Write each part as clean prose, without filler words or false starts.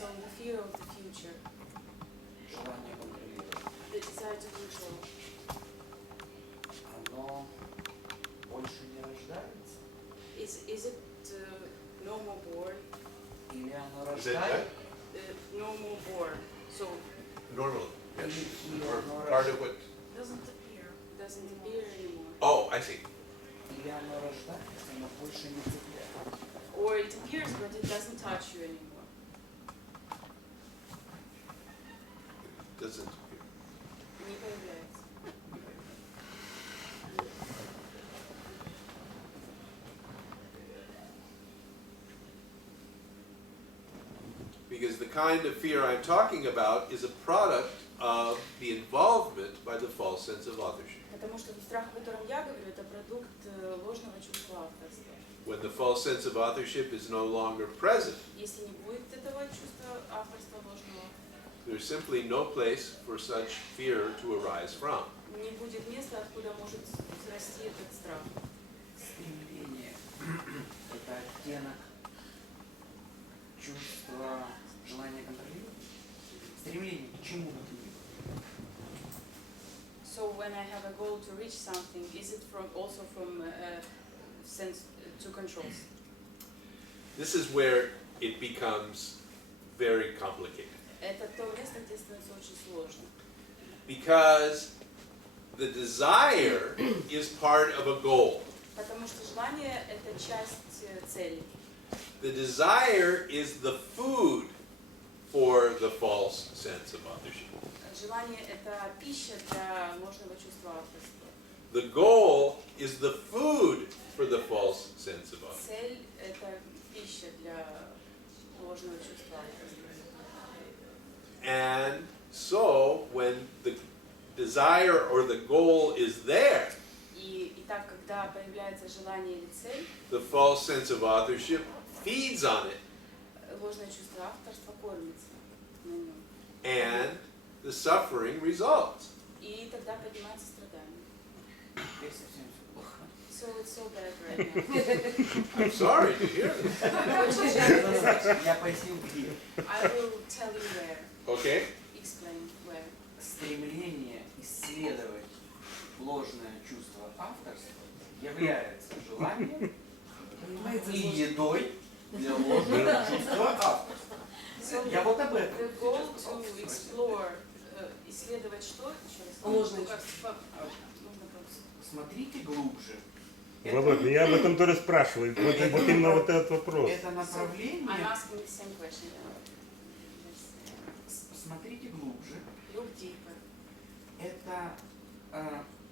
So the fear of the future. Желание контролировать. The desire to control. Оно больше не рождается? Is it no more born? Или оно Is it рождает? No more born. So Normal. Yes. Или Or оно part of what? doesn't appear anymore. Oh, I see. Или оно рождается, но больше не цепляет? Or it appears but it doesn't touch you anymore. Doesn't. Не появляется. Because the kind of fear I'm talking about is a product of the involvement by the false sense of authorship. Потому что страх, о котором я говорю, это продукт ложного чувства авторства. When the false sense of authorship is no longer present, Если не будет этого чувства авторства ложного, there's simply no place for such fear to arise from. не будет места, откуда может взрасти этот страх. Стремление – это оттенок чувства, желания контролировать? Стремление к чему бы то ни было? So when I have a goal to reach something, is it also from sense to controls? This is where it becomes very complicated. Это то место, где становится очень сложно. Because the desire is part of a goal. Потому что желание – это часть цели. The desire is the food for the false sense of authorship. Желание – это пища для ложного чувства авторства. The goal is the food for the false sense of authorship. Цель – это пища для ложного чувства авторства. And so when the desire or the goal is there, И так, когда появляется желание или цель, the false sense of authorship feeds on it, ложное чувство авторства кормится на нем. and the suffering results. И тогда поднимается страдание. Теперь совсем все плохо. So it's so bad right now. I'm sorry to hear this. Я поясню где. I will tell you where. Okay? Explain where. Стремление исследовать ложное чувство авторства является желанием и едой для ложного чувства авторства. So Я вот об этом. the goal to explore, исследовать что? Еще раз. Ложное чувство. Смотрите глубже. Володя, я об этом тоже спрашиваю. Вот именно вот этот вопрос. Это направление. I'm asking the same question. Смотрите глубже. Look deeper. Это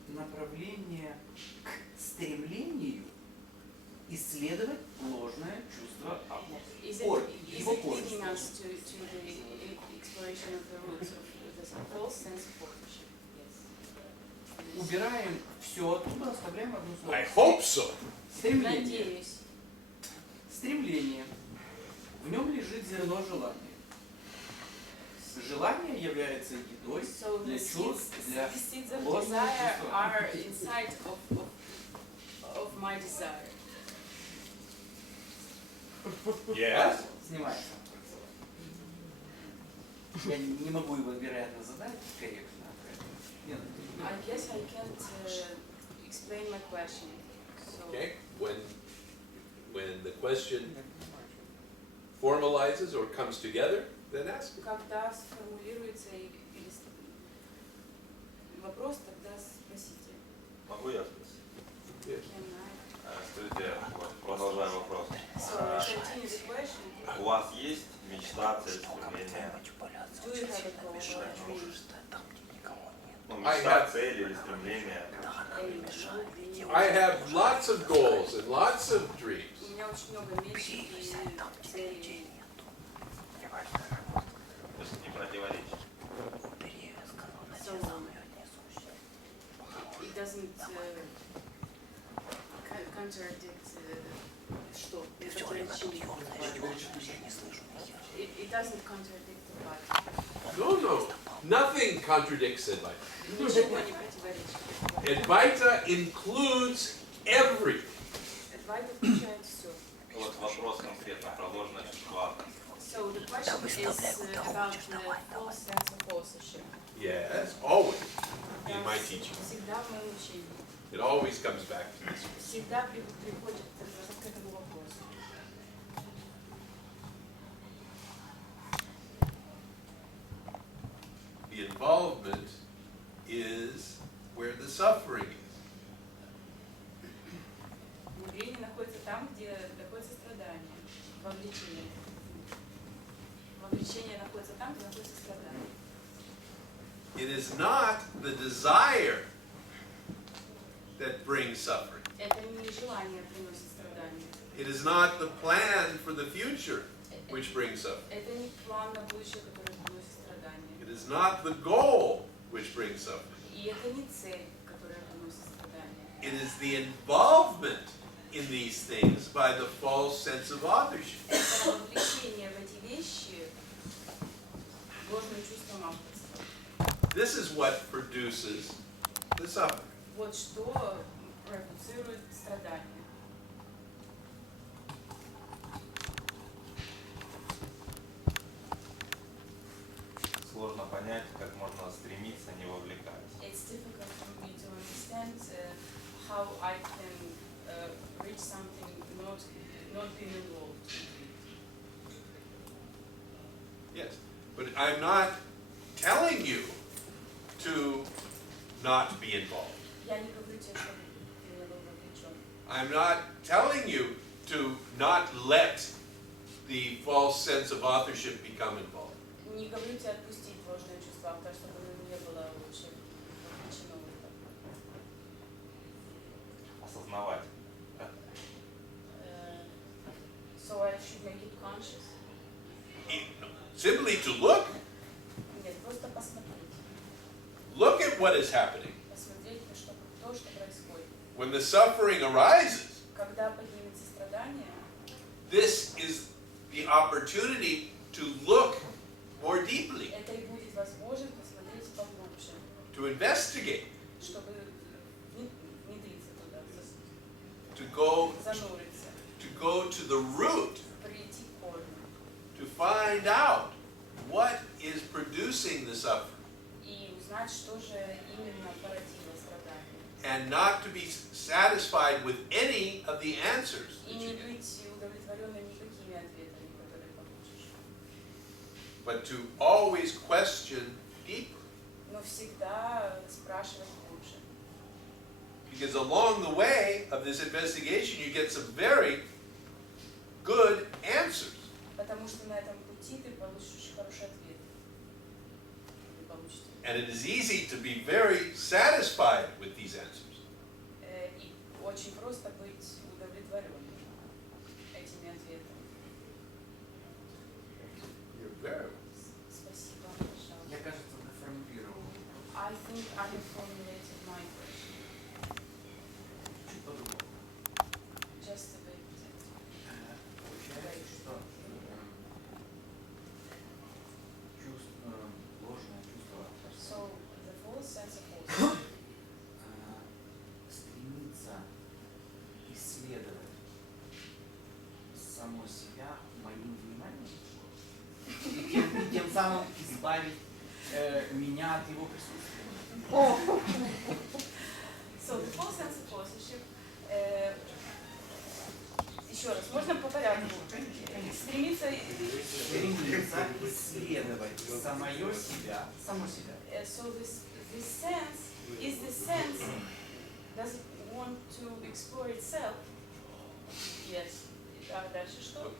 направление к стремлению исследовать ложное чувство авторства. Is Его it корень. leading us to the exploration of the roots of the false sense of authorship? Yes. Убираем все оттуда, оставляем одно слово. I hope so. Стремление. Надеюсь. Стремление. В нем лежит зерно желания. Желание является едой So для the чувств, для seeds of ложного desire чувства. are inside of my desire. Yes? Снимается. Я не могу его, вероятно, задать корректно. Нет. I guess I can't explain my question. So Okay? When the question formalizes or comes together, then ask. когда сформулируется или вопрос, тогда спросите. Могу я спросить? Yes. Can I? Скажите, вот, продолжая вопрос. So continue the question. У вас есть мечта, цель, стремление? Do you have a goal or a dream? Ну, I мечта, have- цель или стремление? I have lots of goals and lots of dreams. У меня очень много мечт и целей. То есть не противоречит. So it doesn't contradict что? It doesn't contradict the Bible. No. Nothing contradicts Advaita. Ничего не противоречит. Advaita includes everything. Адвайта включает все. Вот вопрос конкретно про ложное чувство. So the question is about the false sense of authorship. Yes, always in my teaching. Всегда в моем учении. It always comes back to this. Всегда приходит к этому вопросу. The involvement is where the suffering is. Внедрение находится там, где находится страдание. Вовлечение. Вовлечение находится там, где находится страдание. It is not the desire that brings suffering. Это не желание приносит страдания. It is not the plan for the future which brings suffering. Это не план на будущее, который приносит страдания. It is not the goal which brings suffering. И это не цель, которая приносит страдания. It is the involvement in these things by the false sense of authorship. Это вовлечение в эти вещи ложным чувством авторства. This is what produces the suffering. Вот что продуцирует страдания. Сложно понять, как можно стремиться, не вовлекаясь. It's difficult for me to understand how I can reach something not being involved. Yes, but I'm not telling you to not be involved. Я не говорю тебе, что ты не был вовлечен. I'm not telling you to not let the false sense of authorship become involved. Не говорю тебе отпустить ложное чувство авторства, чтобы оно не было лучше вовлечено в это. Осознавать. So I should make it conscious. Simply to look Нет, просто посмотреть. Look at what is happening. Посмотреть на то, что происходит. When the suffering arises, Когда поднимется страдание, this is the opportunity to look more deeply, это и будет возможность посмотреть поглубже, to investigate, чтобы внедриться туда, зануриться, to go to the root, прийти к корню to find out what is producing the suffering, и узнать, что же именно породило страдание. and not to be satisfied with any of the answers И that не you get, быть удовлетворенным никакими ответами, которые получишь. but to always question deeper. Но всегда спрашивать глубже. Because along the way of this investigation, you get some very good answers. Потому что на этом пути ты получишь очень хороший ответ. Вы получите. And it is easy to be very satisfied with these answers. И очень просто быть удовлетворенным этими ответами. You're very Спасибо, пожалуйста. Я, кажется, доформулировал. I think I have formulated my question. Чуть по-другому. Just a bit. Получается, что ложное чувство авторства So the false sense of authorship стремится исследовать само себя моим вниманием и тем самым избавить меня от его присутствия. So the false sense of authorship, еще раз, можно по порядку, стремиться, Стремится исследовать само себя. so this sense is the sense, does it want to explore itself? Yes. А дальше что?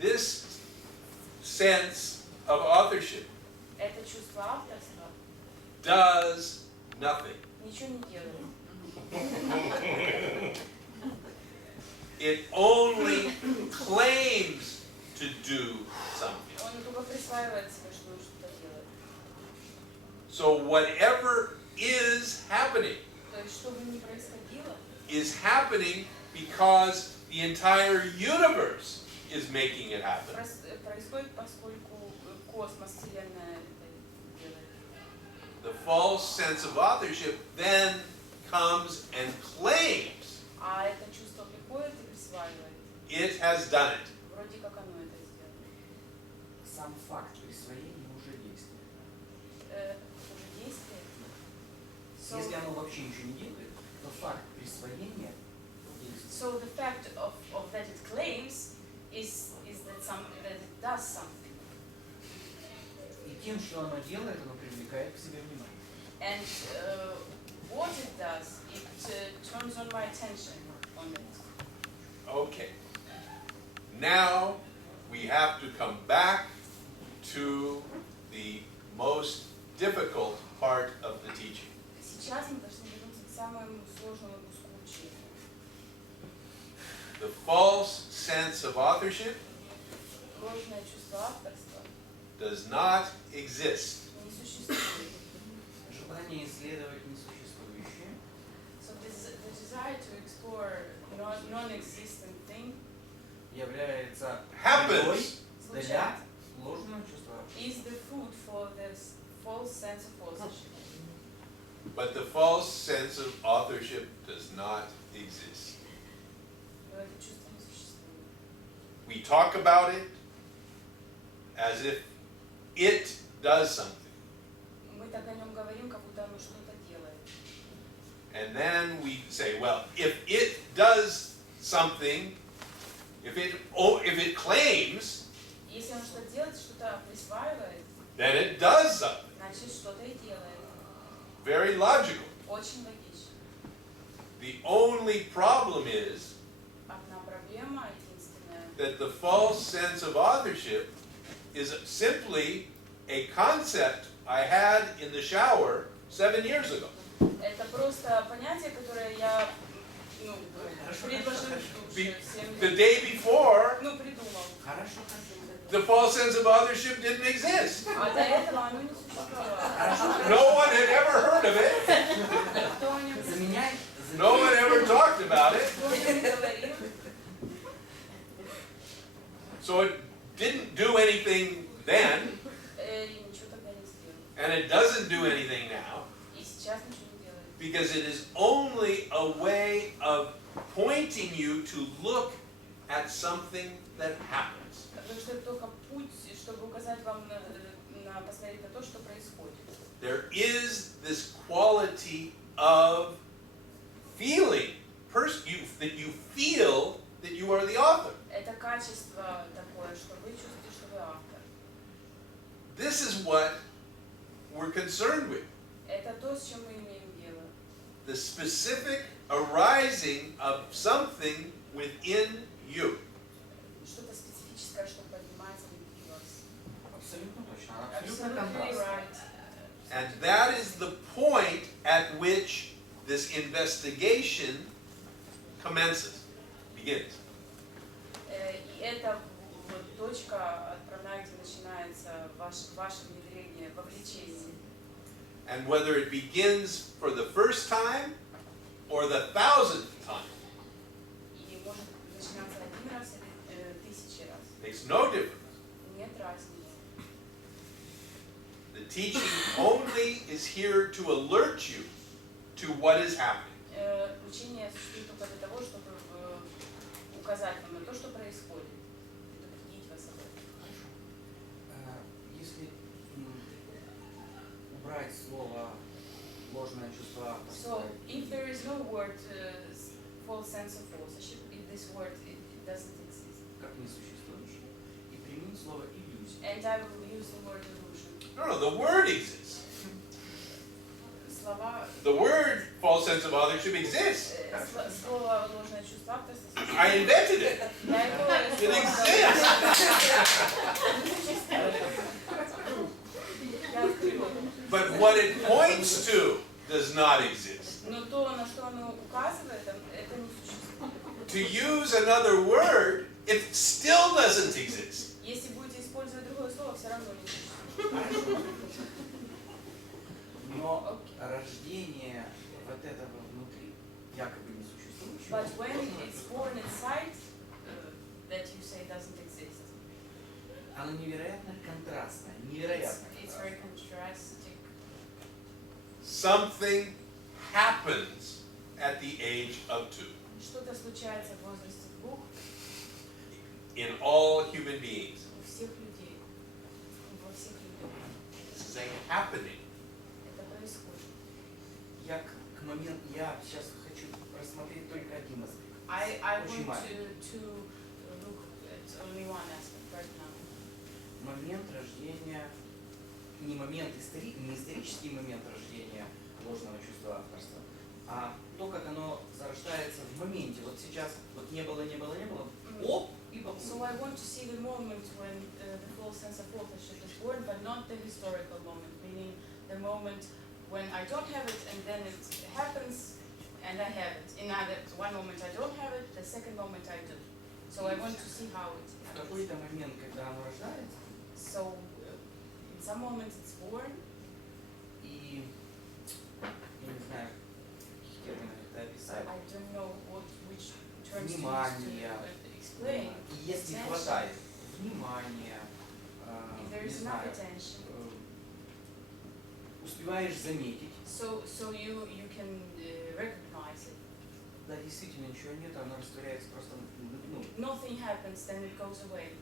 This sense of authorship Это чувство авторства does nothing. ничего не делает. It only claims to do something. Он только присваивает себе, что он что-то делает. So whatever is happening То есть, что бы ни происходило, is happening because the entire universe is making it happen. происходит, поскольку космос, Вселенная это делает. The false sense of authorship then comes and claims А это чувство приходит и присваивает. it has done it. Вроде как сам факт присвоения уже действует. Уже действие. Если оно вообще ничего не делает, то факт присвоения действует. So the fact of that it claims is that it does something. И тем, что оно делает, оно привлекает к себе внимание. And what it does, it turns on my attention on it. Okay. Now we have to come back to the most difficult part of the teaching. Сейчас мы должны вернуться к самому сложному куску учения. The false sense of authorship Ложное чувство авторства does not exist. не существует. Желание исследовать несуществующее So the desire to explore non-existent thing является Happens. едой для ложного чувства. is the food for this false sense of authorship. But the false sense of authorship does not exist. Но это чувство не существует. We talk about it as if it does something. Мы так о нем говорим, как будто оно что-то делает. And then we say, well, if it does something, if it claims, Если оно что-то делает, что-то присваивает, then it does something. значит что-то и делает. Very logical. Очень логично. The only problem is Одна проблема единственная, that the false sense of authorship is simply a concept I had in the shower 7 years ago. это просто понятие, которое я предложил в душе 7 The лет. day before, Придумал. Хорошо. the false sense of authorship didn't exist. А до этого оно не существовало. No one had ever heard of it. Кто о нем Заменяй. No one ever talked about it. Кто о нем говорил? So it didn't do anything then, И ничего тогда не сделал. and it doesn't do anything now, И сейчас ничего не делает. because it is only a way of pointing you to look at something that happens. Потому что это только путь, чтобы указать вам посмотреть на то, что происходит. There is this quality of feeling, that you feel that you are the author. Это качество такое, что вы чувствуете, что вы автор. This is what we're concerned with. Это то, с чем мы имеем дело. The specific arising of something within you. Что-то специфическое, что поднимается внутри вас. Абсолютно точно. Абсолютно Absolutely контраст. right. And that is the point at which this investigation begins. И это вот точка отправная, где начинается ваше внедрение, вовлечение. And whether it begins for the first time or the 1000th time И может начинаться один раз или 1000 раз. makes no difference. Нет разницы. The teaching only is here to alert you to what is happening. Учение существует только для того, чтобы указать вам на то, что происходит, предупредить вас об этом. Если убрать слово ложное чувство авторства, So, if there is no word false sense of authorship, if this word it doesn't exist, как несуществующее, и применить слово иллюзия. and I will use the word illusion. No, the word exists. Слова, The word false sense of authorship exists. слово ложное чувство авторства существует. I invented it. Я его It exists. Я открыла. But what it points to does not exist. Но то, на что оно указывает, это не существует. To use another word, it still doesn't exist. Если будете использовать другое слово, все равно не существует. Но рождение вот этого внутри, якобы несуществующего, But when it's born inside, that you say doesn't exist. оно невероятно контрастное, невероятно It's контрастное. very contrastic. Something happens at the age of 2 Что-то случается в возрасте 2 in all human beings. у всех людей. say happening. Это происходит. Я сейчас хочу рассмотреть только один аспект. I Очень want маленький. to look at only one aspect right now. Момент рождения, не исторический момент рождения ложного чувства авторства, а то, как оно зарождается в моменте. Вот сейчас вот не было, оп, и So поплыло. I want to see the moment when the full sense of authorship is born, but not the historical moment, meaning the moment when I don't have it and then it happens and I have it. In one moment I don't have it, the second moment I do. So I want to see how it В happens. какой-то момент, когда оно рождается, So in some moments it's born, и я не знаю, каких терминов это описать, I don't know which terms to use Внимание. to explain. И если не Attention. хватает внимания, If there не is enough знаю, attention, успеваешь заметить, so you can recognize it. да, действительно ничего нет, оно растворяется просто, Nothing happens, then it goes away.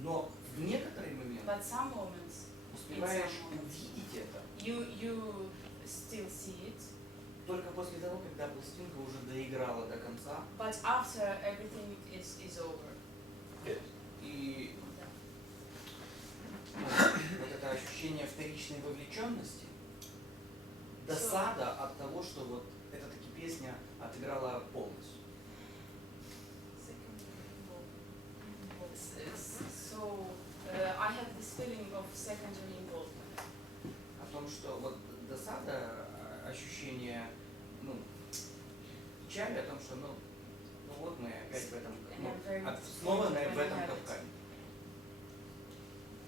но в некоторые моменты But some moments успеваешь увидеть это you still see it, только после того, когда пластинка уже доиграла до конца, but after everything is over. Yes. и вот это ощущение вторичной вовлеченности, досада от того, что вот эта таки песня отыграла полностью. So I have this feeling of secondary involvement. О том, что вот досада, ощущение, печали о том, что вот мы опять в этом, снова в этом капкане.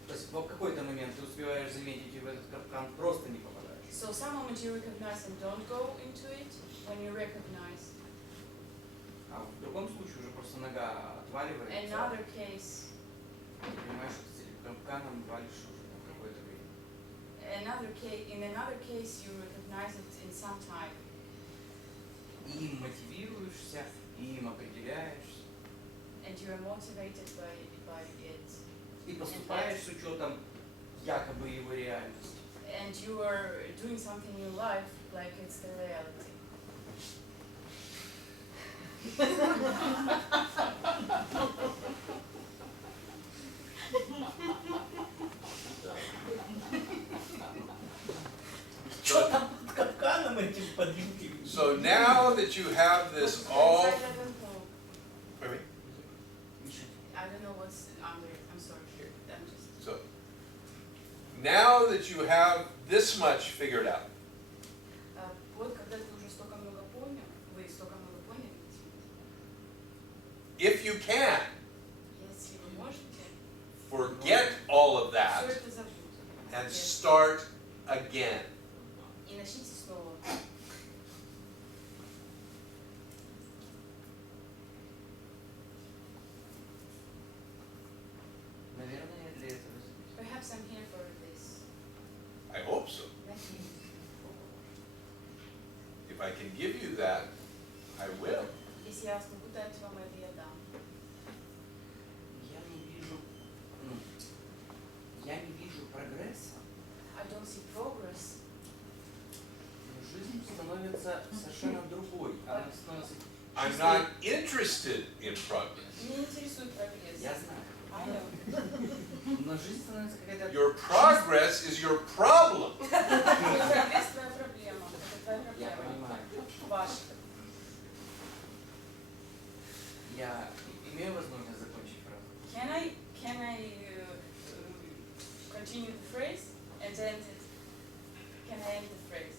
То есть в какой-то момент ты успеваешь заметить и в этот капкан просто не попадаешь. So some moments you recognize and don't go into it. When you recognize. А в другом случае уже просто нога отваливается. Another case. Ты понимаешь, что ты с этим капканом валишь уже на какое-то время. In another case you recognize it in some time. И им мотивируешься, и им определяешься. And you are motivated by it. И поступаешь с учетом якобы его реальности. And you are doing something in life like it's the reality. Что там под капканом этим подъютым? So now that you have this all, I don't know. wait, wait. I don't know what's under it. I'm sorry. I'm just. So now that you have this much figured out, Вот когда ты уже столько много понял, вы столько много поняли, if you can, если вы можете, forget all of все that это забудьте. and start again. И начните снова. Наверное, я для этого здесь. Perhaps I'm here for this. I hope so. Надеюсь. If I can give you that, I will. Если я смогу дать вам это, я дам. Я не вижу прогресса, I don't see progress, но жизнь становится совершенно другой. Она становится I'm not interested in progress. меня не интересует прогресс. Я знаю. I know. Но жизнь становится какая-то... Your progress is your problem. Твой прогресс – твоя проблема. Это твоя Я проблема. понимаю. Ваша. Я имею возможность закончить фразу? Can I continue the phrase and end it? Can I end the phrase?